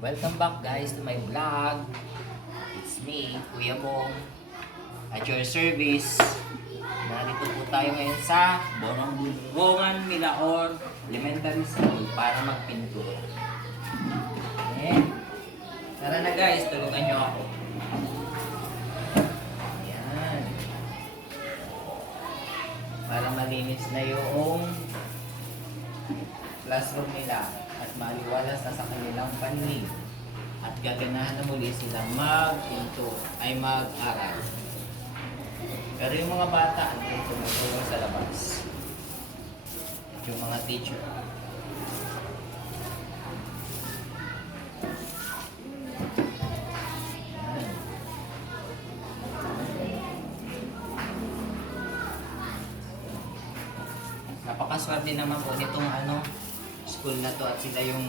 Welcome back guys to my vlog. It's me, Kuya Bong, at your service. Narito po tayo ngayon sa Borongan Milaor Elementary School para magpintura. Okay. Tara na guys, tulungan nyo ako. Ayan. Para malinis na yung classroom nila at maliwalas na sa kanilang paningin at gaganahan na muli silang mag-pinto ay mag-aral. Pero yung mga bata ay tumutulong sa labas at yung mga teacher. Ayan. Napakaswerte naman po nitong school na to at sila yung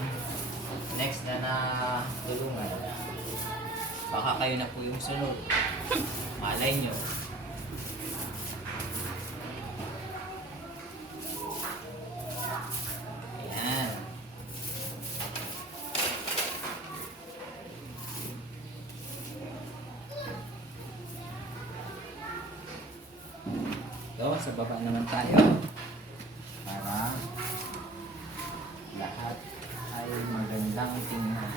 next na tulungan. Baka kayo na po yung sunod. Malay nyo. Ayan. So, sa baba naman tayo. Para lahat ay magandang tingnan.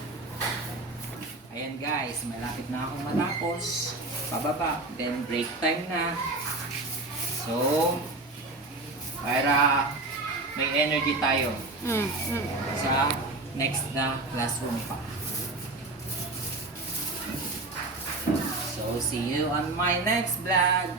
Ayan guys, malapit na akong matapos. Pababa, then break time na. So, para may energy tayo sa next na classroom pa. So, see you on my next vlog.